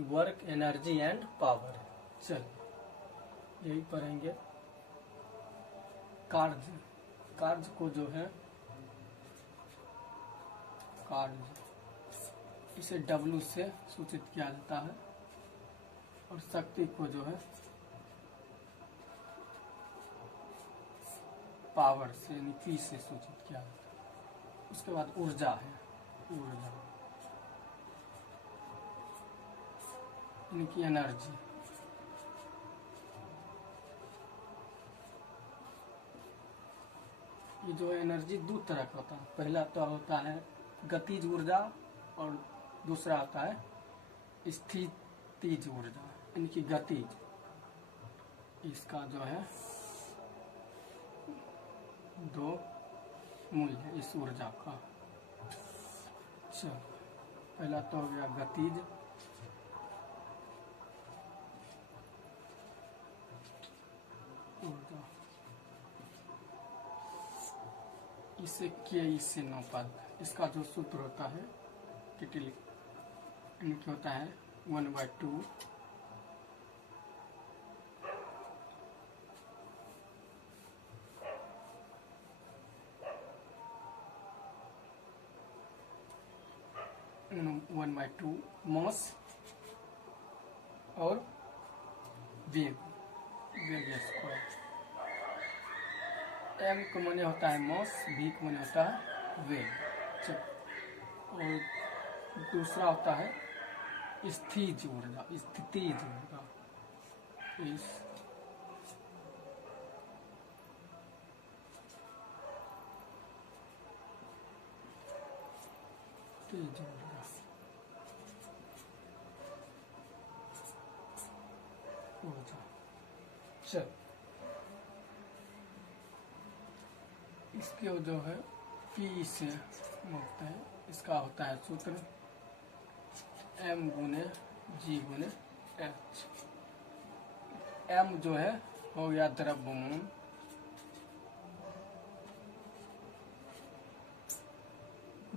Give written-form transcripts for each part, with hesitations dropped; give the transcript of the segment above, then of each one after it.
कि work, energy and power है। चलिए यही पढ़ेंगे। कार्य, कार्य को जो है कार्य, इसे W से सूचित किया जाता है और शक्ति को जो है पावर से यानी P से सूचित किया जाता है। उसके बाद ऊर्जा है, ऊर्जा यानी कि एनर्जी। ये जो एनर्जी दो तरह का होता है। पहला तो होता है गतिज ऊर्जा और दूसरा आता है स्थितिज ऊर्जा यानी कि गतिज। इसका जो है दो मूल्य है इस ऊर्जा का। चलो पहला तो हो गया गतिज, ऊर्जा। इसे के इससे 9 पद। इसका जो सूत्र होता है इनके होता है 1/2 1/2 मास और वेग, वेग स्क्वायर। एम को माने होता है मास, V को माने होता है वेग। और दूसरा होता है स्थितिज ऊर्जा, स्थितिज ऊर्जा। ऊर्जा। चल इसके जो है P से मुक्त है। इसका होता है सूत्र M गुने G गुने H। M जो है हो गया द्रव्यमान,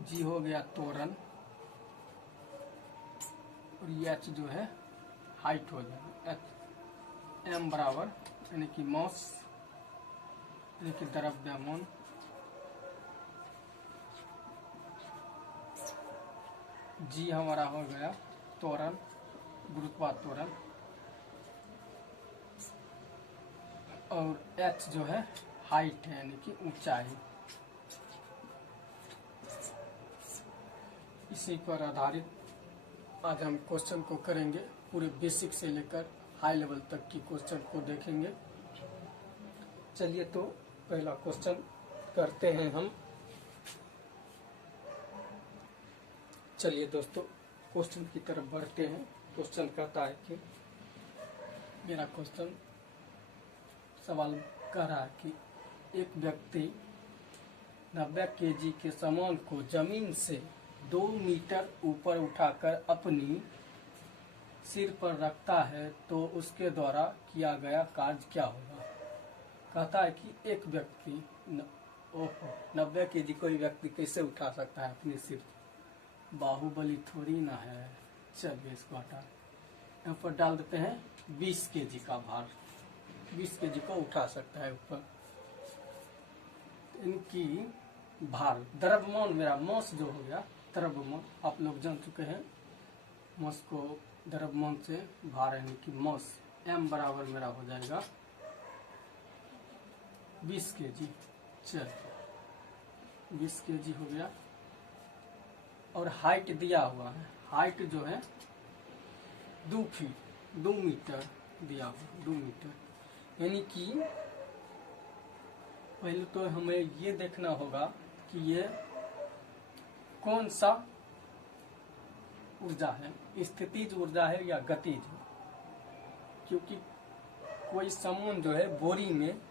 G हो गया त्वरण और H जो है हाइट हो जाएगा। M बराबर यानी कि मास यानी कि द्रव्यमान, G हमारा हो गया त्वरण, गुरुत्वात्वरण, और H जो है हाइट है यानी कि ऊंचाई। इसी पर आधारित आज हम क्वेश्चन को करेंगे। पूरे बेसिक से लेकर हाई लेवल तक की क्वेश्चन को देखेंगे। चलिए तो पहला क्वेश्चन करते हैं हम। चलिए दोस्तों क्वेश्चन की तरफ बढ़ते हैं। क्वेश्चन कहता है कि मेरा क्वेश्चन सवाल कह रहा है कि एक व्यक्ति 90 केजी के सामान को जमीन से 2 मीटर ऊपर उठाकर अपनी सिर पर रखता है तो उसके द्वारा किया गया कार्य क्या होगा। कहता है कि एक व्यक्ति 90 केजी कोई व्यक्ति कैसे उठा सकता है अपनी सिर, बाहुबली थोड़ी ना है। चलिए इसको हटा, यहाँ पर डाल देते हैं 20 केजी का भार। 20 केजी को उठा सकता है ऊपर। इनकी भार, द्रव्यमान मेरा मास जो हो गया द्रव्यमान, आप लोग जान चुके हैं मास को द्रव्यमान से भार यानी कि मास। M बराबर मेरा हो जाएगा 20 केजी। चल 20 केजी हो गया। और हाइट दिया हुआ है, हाइट जो है 2 फीट 2 मीटर दिया हुआ, 2 मीटर। यानी कि पहले तो हमें ये देखना होगा कि ये कौन सा ऊर्जा है, स्थितिज ऊर्जा है या गतिज। क्योंकि कोई सामान जो है बोरी में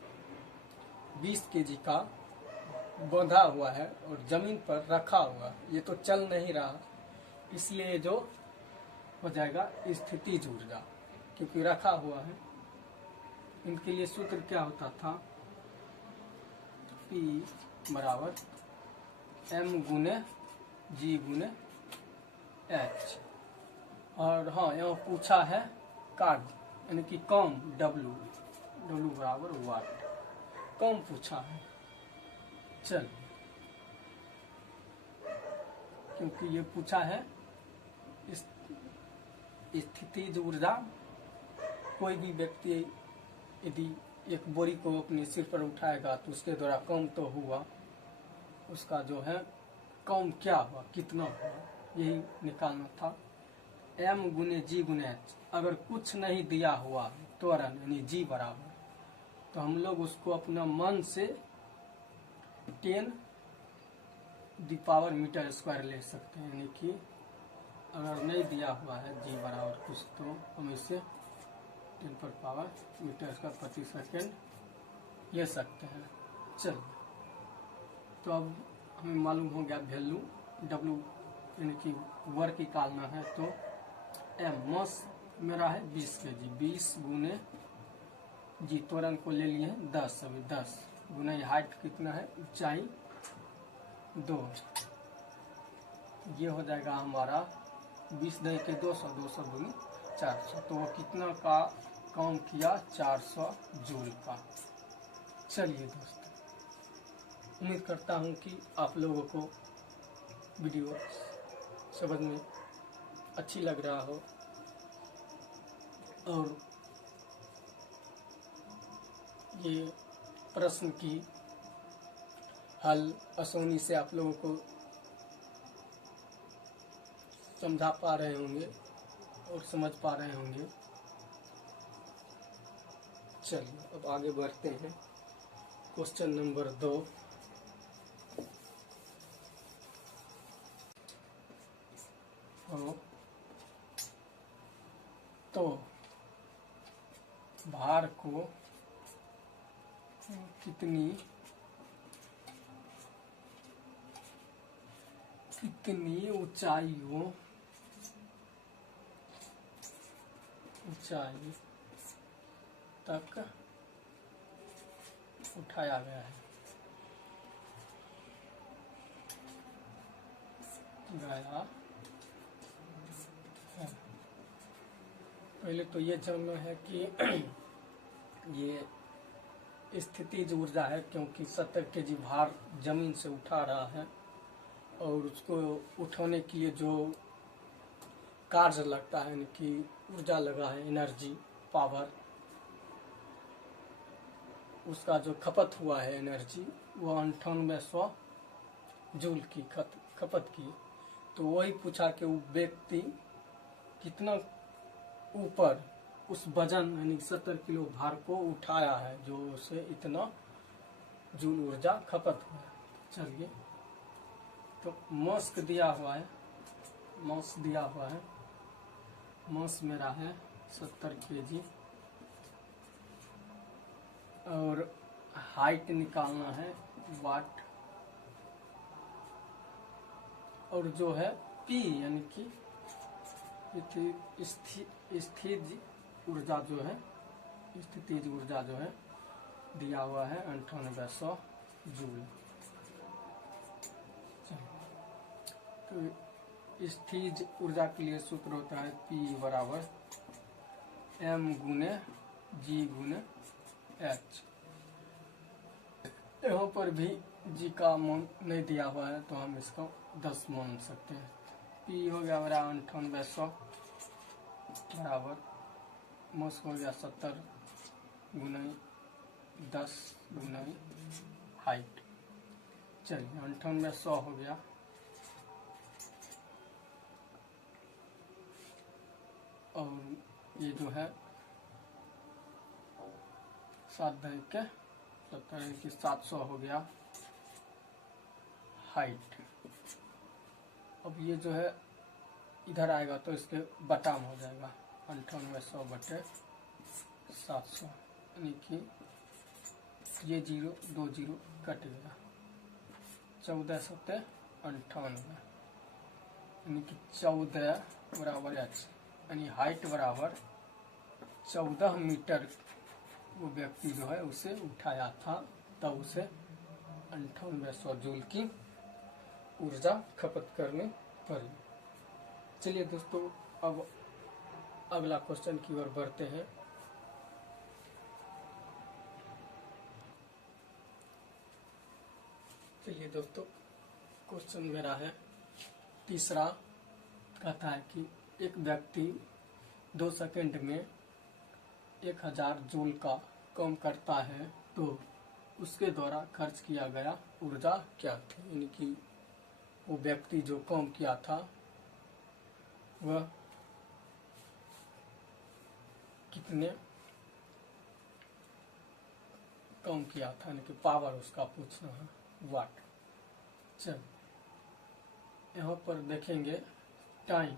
20 केजी का बंधा हुआ है और जमीन पर रखा हुआ, ये तो चल नहीं रहा, इसलिए जो हो जाएगा स्थितिज ऊर्जा, क्योंकि रखा हुआ है। इनके लिए सूत्र क्या होता था, P बराबर M गुने G गुने H। और हाँ, यहाँ पूछा है कार्य यानी कि कम, W बराबर वाट, कम पूछा है। चल, क्योंकि ये पूछा है स्थितिज ऊर्जा, कोई भी व्यक्ति यदि एक बोरी को अपने सिर पर उठाएगा तो उसके द्वारा कम तो हुआ, उसका जो है कम क्या हुआ, कितना हुआ, यही निकालना था। M गुने G गुने H, अगर कुछ नहीं दिया हुआ त्वरण यानी G बराबर, तो हम लोग उसको अपना मन से 10 दी पावर मीटर स्क्वायर ले सकते हैं। यानी कि अगर नहीं दिया हुआ है G बराबर कुछ, तो हम इसे 10 पर पावर मीटर स्क्वायर प्रति सेकेंड ले सकते हैं। चलिए, तो अब हमें मालूम हो गया वैल्यू W यानी कि वर्क निकालना है, तो M मास मेरा है 20 kg, 20 गुने G त्वरण को ले लिए 10, अभी 10 गुने हाइट कितना है, ऊंचाई 2, ये हो जाएगा हमारा 20 दही के 200, 200 दूनी 400, तो वो कितना का काम किया, 400 जूल का। चलिए दोस्तों, उम्मीद करता हूँ कि आप लोगों को वीडियो समझ में अच्छी लग रहा हो और ये प्रश्न की हल आसानी से आप लोगों को समझा पा रहे होंगे और समझ पा रहे होंगे। चलिए, अब आगे बढ़ते हैं। क्वेश्चन नंबर 2, तो भार को कितनी ऊंचाई तक उठाया गया है। पहले तो ये जानना है कि ये स्थितिज ऊर्जा है, क्योंकि 70 kg भार जमीन से उठा रहा है और उसको उठाने के लिए जो कार्य लगता है, यानी कि ऊर्जा लगा है, एनर्जी, पावर, उसका जो खपत हुआ है एनर्जी, वो 9800 जूल की खपत की। तो वही पूछा कि वो व्यक्ति कितना ऊपर उस वजन यानी 70 किलो भार को उठाया है, जो उसे इतना जूल ऊर्जा खपत हुआ है। चलिए, तो मास दिया हुआ है, मास मेरा है 70 kg और हाइट निकालना है वाट, और जो है P यानी कि स्थितिज ऊर्जा जो है, स्थितिज ऊर्जा जो है दिया हुआ है 9800 जूल। तो स्थितिज ऊर्जा के लिए सूत्र होता है P बराबर M गुने G गुने H। यहाँ पर भी G का मान नहीं दिया हुआ है, तो हम इसको 10 मान सकते हैं। P हो गया मेरा 9800 बराबर मास हो गया 70 गुने 10 गुने हाइट। चलिए, 9800 हो गया, और ये जो है 7 दही के 70 की 700 हो गया हाइट। अब ये जो है इधर आएगा तो इसके बटा में हो जाएगा 9800 बटे 700, यानी कि ये 0 2 0 कट गया, 1498, यानी कि 14 बराबर H, यानी हाइट बराबर 14 मीटर वो व्यक्ति जो है उसे उठाया था, तब उसे 9800 जूल की ऊर्जा खपत करनी पड़ी। चलिए दोस्तों, अब अगला क्वेश्चन की ओर बढ़ते हैं। चलिए दोस्तों, क्वेश्चन मेरा है तीसरा। कहता है कि एक व्यक्ति 2 सेकंड में 1000 जूल का काम करता है तो उसके द्वारा खर्च किया गया ऊर्जा क्या थी। यानी कि वो व्यक्ति जो काम किया था वह कितने काम किया था, यानी कि पावर उसका पूछना है, वाट। चल यहाँ पर देखेंगे टाइम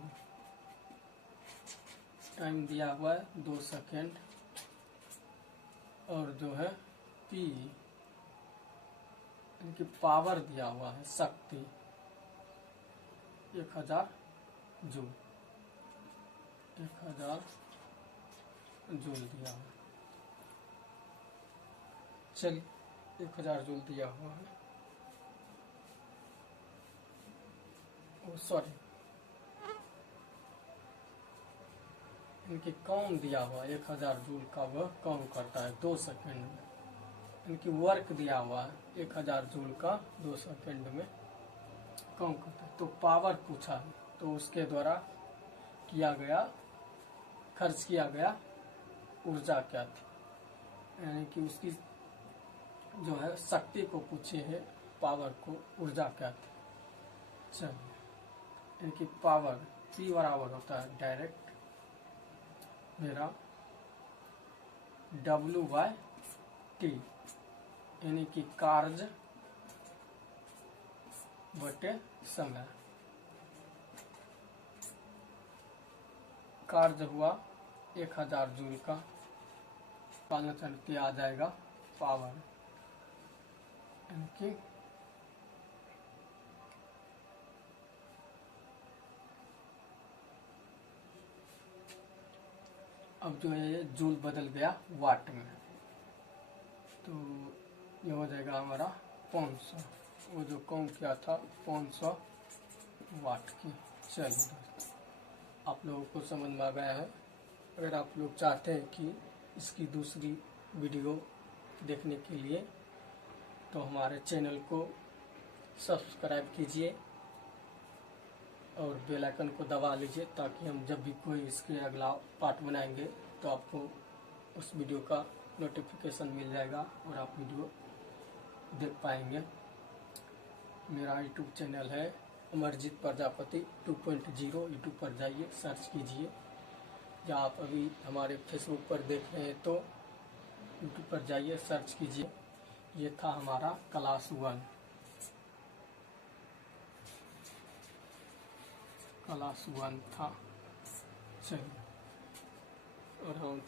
दिया हुआ है 2 सेकेंड और जो है पी इनकी पावर दिया हुआ है शक्ति 1000 जूल, 1000 जूल दिया हुआ है। चलिए 1000 जूल दिया हुआ है, सॉरी इनकी काम दिया हुआ 1000 जूल का, वह काम करता है 2 सेकंड में। इनकी वर्क दिया हुआ है 1000 जूल का 2 सेकंड में काम करता है। तो पावर पूछा है तो उसके द्वारा खर्च किया गया ऊर्जा क्या थी, यानी कि उसकी जो है शक्ति को पूछे है, पावर को, ऊर्जा क्या थी। चलिए इनकी पावर P बराबर होता है डायरेक्ट मेरा W/T, यानी कि कार्य बटे समय। कार्य हुआ 1000 जूल का, पालन आ जाएगा पावर, यानी कि अब जो है ये जूल बदल गया वाट में, तो ये हो जाएगा हमारा 500। वो जो काम किया था 500 वाट की। चलिए दोस्तों, आप लोगों को समझ में आ गया है। अगर आप लोग चाहते हैं कि इसकी दूसरी वीडियो देखने के लिए तो हमारे चैनल को सब्सक्राइब कीजिए और बेल आइकन को दबा लीजिए, ताकि हम जब भी कोई इसके अगला पार्ट बनाएंगे तो आपको उस वीडियो का नोटिफिकेशन मिल जाएगा और आप वीडियो देख पाएंगे। मेरा यूट्यूब चैनल है अमरजीत प्रजापति 2.0, यूट्यूब पर जाइए, सर्च कीजिए, या आप अभी हमारे फेसबुक पर देख रहे हैं तो यूट्यूब पर जाइए, सर्च कीजिए। ये था हमारा क्लास 1 था। चलिए और हम